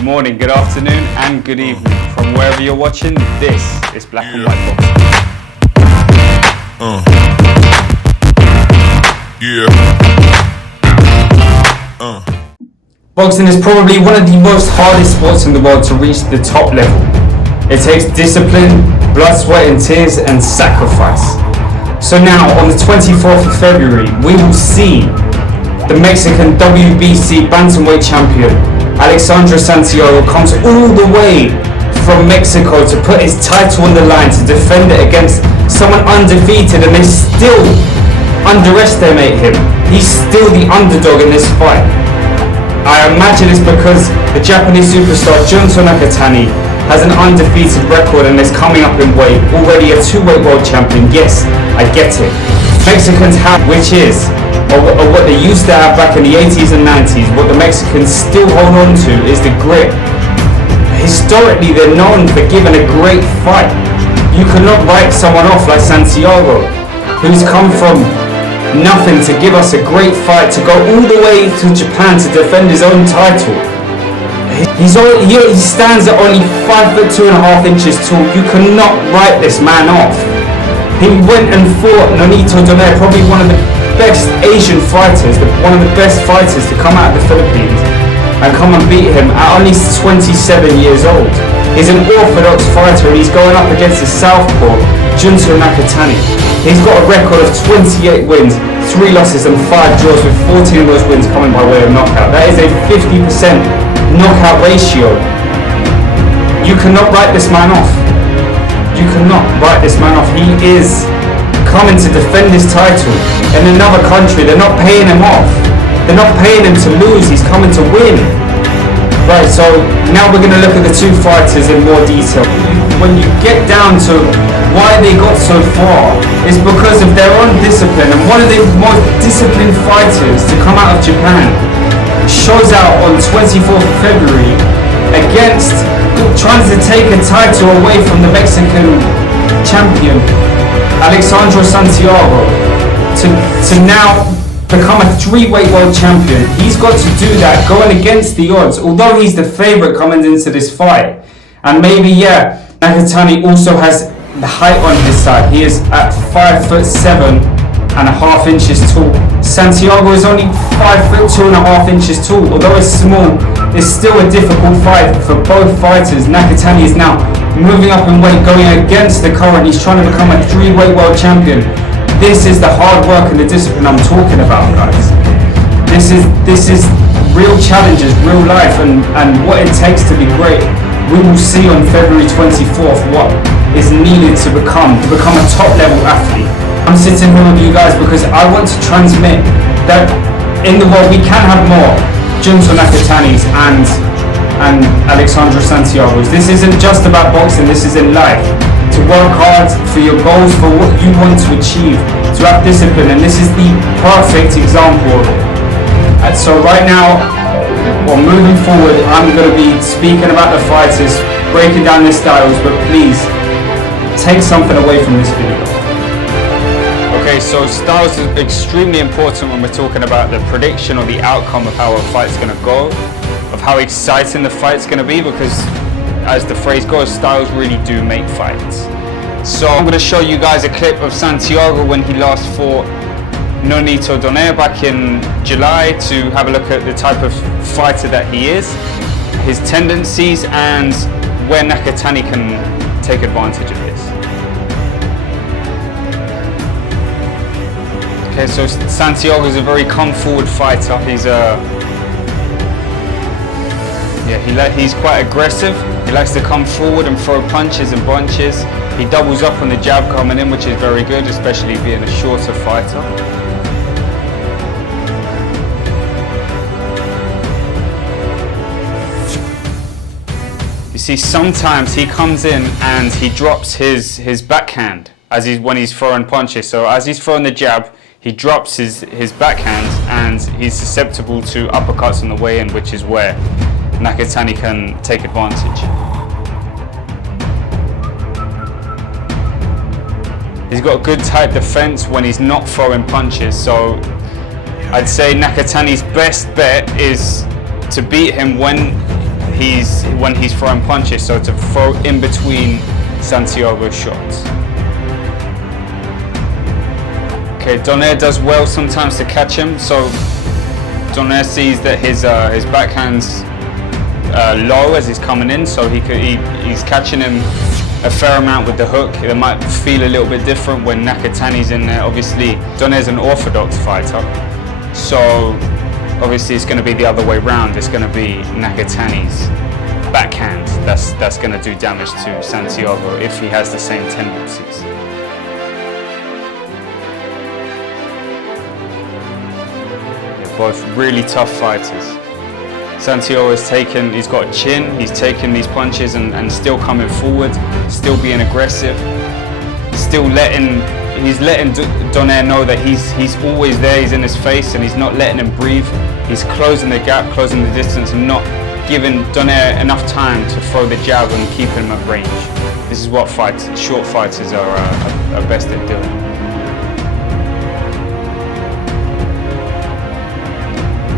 Good morning, good afternoon, and good evening. From wherever you're watching, this is Black and White Boxing. Boxing is probably one of the most hardest sports in the world to reach the top level. It takes discipline, blood, sweat and tears, and sacrifice. So now, on the 24th of February, we will see the Mexican WBC bantamweight champion, Alexandro Santiago, comes all the way from Mexico to put his title on the line to defend it against someone undefeated, and they still underestimate him. He's still the underdog in this fight. I imagine it's because the Japanese superstar Junto Nakatani has an undefeated record and is coming up in weight, already a two-weight world champion. Yes, I get it. Mexicans have, which is, or what they used to have back in the 80s and 90s, what the Mexicans still hold on to is the grit. Historically, they're known for giving a great fight. You cannot write someone off like Santiago, who's come from nothing to give us a great fight, to go all the way to Japan to defend his own title. He stands at only 5'2.5" tall. You cannot write this man off. He went and fought Nonito Donaire, probably one of the best Asian fighters, one of the best fighters to come out of the Philippines, and come and beat him at only 27 years old. He's an orthodox fighter and he's going up against the southpaw, Junto Nakatani. He's got a record of 28 wins, 3 losses and 5 draws, with 14 of those wins coming by way of knockout. That is a 50% knockout ratio. You cannot write this man off. You cannot write this man off. He is coming to defend his title in another country. They're not paying him off. They're not paying him to lose. He's coming to win. Right, so now we're going to look at the two fighters in more detail. When you get down to why they got so far, it's because of their own discipline. And one of the most disciplined fighters to come out of Japan shows out on 24th of February against trying to take a title away from the Mexican champion, Alexandro Santiago, to now become a 3-weight world champion. He's got to do that going against the odds, although he's the favorite coming into this fight. And maybe, Nakatani also has the height on his side. He is at 5'7.5" tall. Santiago is only 5'2.5" tall. Although it's small, it's still a difficult fight for both fighters. Nakatani is now moving up in weight, going against the current. He's trying to become a 3-weight world champion. This is the hard work and the discipline I'm talking about, guys. This is real challenges, real life, and what it takes to be great. We will see on February 24th what is needed to become a top level athlete. I'm sitting here with you guys because I want to transmit that in the world we can have more Junto Nakatanis and Alexandro Santiago's. This isn't just about boxing, this is in life. To work hard for your goals, for what you want to achieve, to have discipline, and this is the perfect example of it. And so right now, moving forward, I'm going to be speaking about the fighters, breaking down their styles, but please, take something away from this video. Okay, so styles is extremely important when we're talking about the prediction or the outcome of how a fight's going to go, of how exciting the fight's going to be, because as the phrase goes, styles really do make fights. So I'm going to show you guys a clip of Santiago when he last fought Nonito Donaire back in July, to have a look at the type of fighter that he is, his tendencies, and where Nakatani can take advantage of this. Okay, so Santiago is a very come-forward fighter. He's quite aggressive. He likes to come forward and throw punches and bunches. He doubles up on the jab coming in, which is very good, especially being a shorter fighter. You see, sometimes he comes in and he drops his backhand when he's throwing punches. So as he's throwing the jab, he drops his backhand and he's susceptible to uppercuts on the way in, which is where Nakatani can take advantage. He's got a good tight defense when he's not throwing punches, so I'd say Nakatani's best bet is to beat him when when he's throwing punches, so to throw in between Santiago's shots. Okay, Donaire does well sometimes to catch him, so Donaire sees that his backhand's low as he's coming in, so he's catching him a fair amount with the hook. It might feel a little bit different when Nakatani's in there. Obviously, Donaire's an orthodox fighter, so obviously it's going to be the other way round. It's going to be Nakatani's backhand that's going to do damage to Santiago if he has the same tendencies. They're both really tough fighters. Santiago he's got a chin, he's taking these punches and still coming forward, still being aggressive, he's letting Donaire know that he's always there, he's in his face and he's not letting him breathe. He's closing the gap, closing the distance and not giving Donaire enough time to throw the jab and keep him at range. This is what short fighters are best at doing.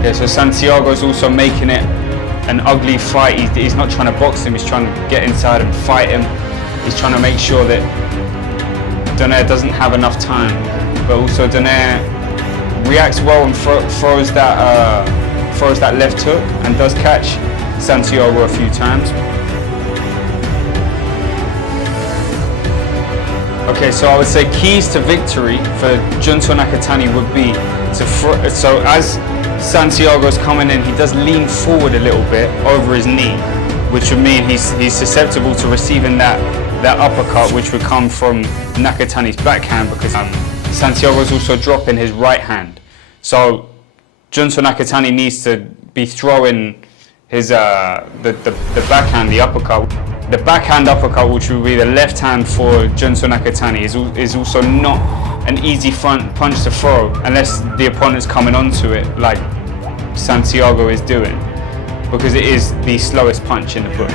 Okay, so Santiago's also making it an ugly fight. He's not trying to box him, he's trying to get inside and fight him. He's trying to make sure that Donaire doesn't have enough time, but also Donaire reacts well and throws that left hook and does catch Santiago a few times. Okay, so I would say keys to victory for Junto Nakatani would be so as Santiago's coming in, he does lean forward a little bit over his knee, which would mean he's susceptible to receiving that uppercut, which would come from Nakatani's backhand, because Santiago's also dropping his right hand. So Junto Nakatani needs to be throwing his the backhand, the uppercut. The backhand uppercut, which will be the left hand for Junto Nakatani, is also not an easy front punch to throw unless the opponent's coming onto it like Santiago is doing, because it is the slowest punch in the book.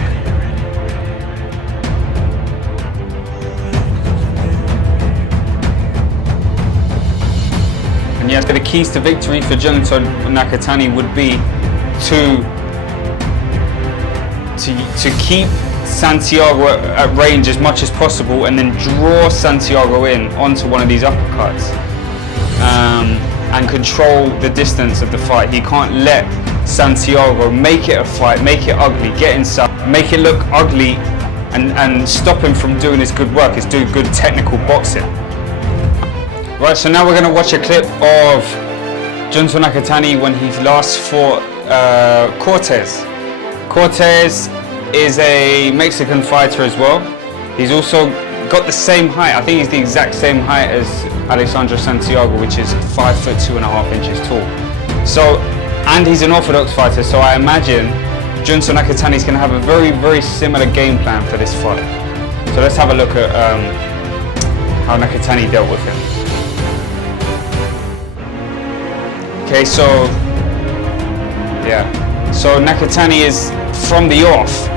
And yes, the keys to victory for Junto Nakatani would be to keep Santiago at range as much as possible and then draw Santiago in onto one of these uppercuts and control the distance of the fight. He can't let Santiago make it a fight, make it ugly, get inside, make it look ugly and stop him from doing his good work, is doing good technical boxing. Right, so now we're going to watch a clip of Junto Nakatani when he last fought Cortez. Cortez is a Mexican fighter as well. He's also got the same height. I think he's the exact same height as Alexandro Santiago, which is 5 foot 2.5 inches tall. So, and he's an orthodox fighter, so I imagine Junto Nakatani is going to have a very, very similar game plan for this fight. So let's have a look at how Nakatani dealt with him. Okay, so yeah, so Nakatani is from the off.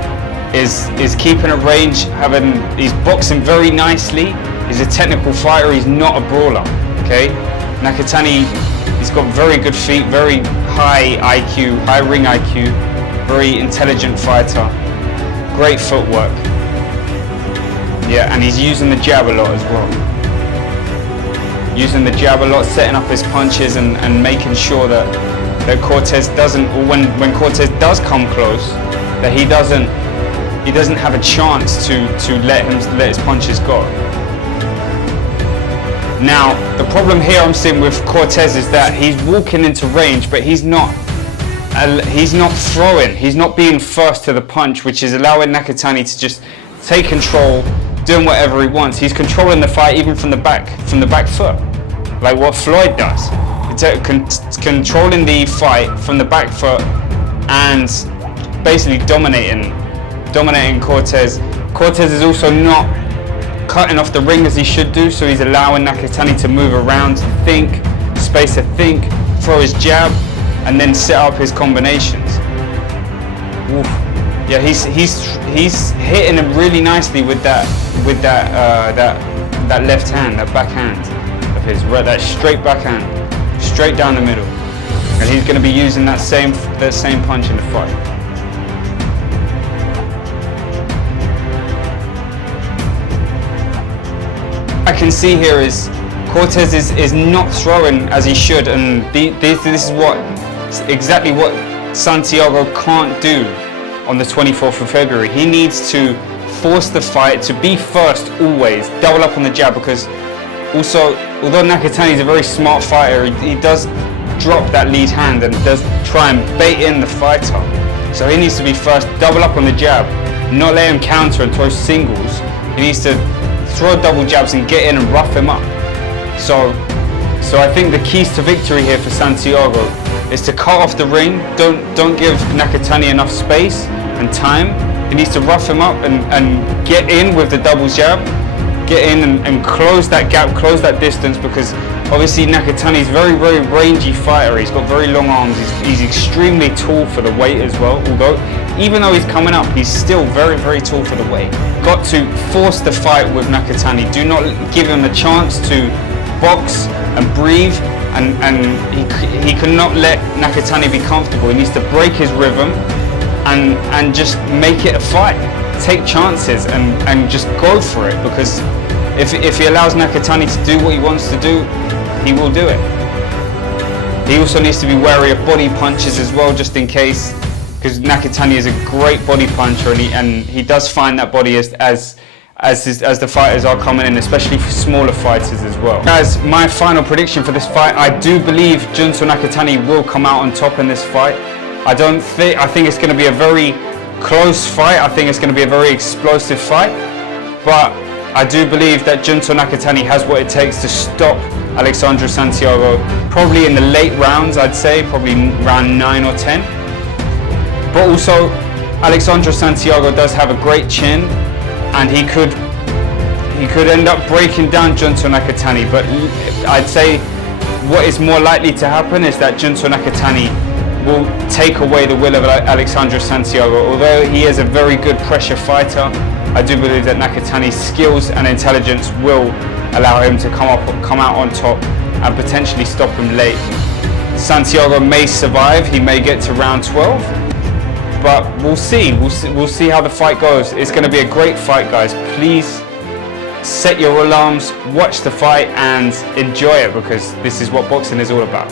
Is keeping a range, he's boxing very nicely. He's a technical fighter, he's not a brawler, okay? Nakatani, he's got very good feet, very high IQ, high ring IQ, very intelligent fighter, great footwork. Yeah, and he's using the jab a lot as well. Using the jab a lot, setting up his punches and making sure that Cortez doesn't, or when Cortez does come close, that he doesn't have a chance to let his punches go. Now, the problem here I'm seeing with Cortez is that he's walking into range, but he's not throwing. He's not being first to the punch, which is allowing Nakatani to just take control, doing whatever he wants. He's controlling the fight even from the back foot, like what Floyd does. Controlling the fight from the back foot and basically dominating Cortez. Cortez is also not cutting off the ring as he should do, so he's allowing Nakatani to move around, think, space to think, throw his jab, and then set up his combinations. Oof. Yeah, he's hitting him really nicely with that left hand, that backhand of his, that straight backhand, straight down the middle, and he's going to be using that same punch in the fight. can see here is Cortez is not throwing as he should, and this is exactly what Santiago can't do on the 24th of February. He needs to force the fight to be first always, double up on the jab, because also, although Nakatani is a very smart fighter, he does drop that lead hand and does try and bait in the fighter. So he needs to be first, double up on the jab, not let him counter and throw singles. He needs to throw double jabs and get in and rough him up. So I think the keys to victory here for Santiago is to cut off the ring. Don't give Nakatani enough space and time. He needs to rough him up and get in with the double jab, get in and close that gap, close that distance, because obviously Nakatani is very, very rangy fighter. He's got very long arms. He's extremely tall for the weight as well. Although, even though he's coming up, he's still very, very tall for the weight. Got to force the fight with Nakatani. Do not give him a chance to box and breathe, and he cannot let Nakatani be comfortable. He needs to break his rhythm and just make it a fight. Take chances and just go for it, because if he allows Nakatani to do what he wants to do, he will do it. He also needs to be wary of body punches as well, just in case, because Nakatani is a great body puncher, and he does find that body as the fighters are coming in, especially for smaller fighters as well. As my final prediction for this fight, I do believe Junto Nakatani will come out on top in this fight. I think it's going to be a very close fight. I think it's going to be a very explosive fight, but I do believe that Junto Nakatani has what it takes to stop Alexandro Santiago, probably in the late rounds, I'd say, probably round 9 or 10. But also, Alexandro Santiago does have a great chin, and he could end up breaking down Junto Nakatani. But I'd say what is more likely to happen is that Junto Nakatani will take away the will of Alexandro Santiago. Although he is a very good pressure fighter, I do believe that Nakatani's skills and intelligence will allow him to come out on top and potentially stop him late. Santiago may survive, he may get to round 12, but we'll see. We'll see how the fight goes. It's going to be a great fight, guys. Please set your alarms, watch the fight and enjoy it, because this is what boxing is all about.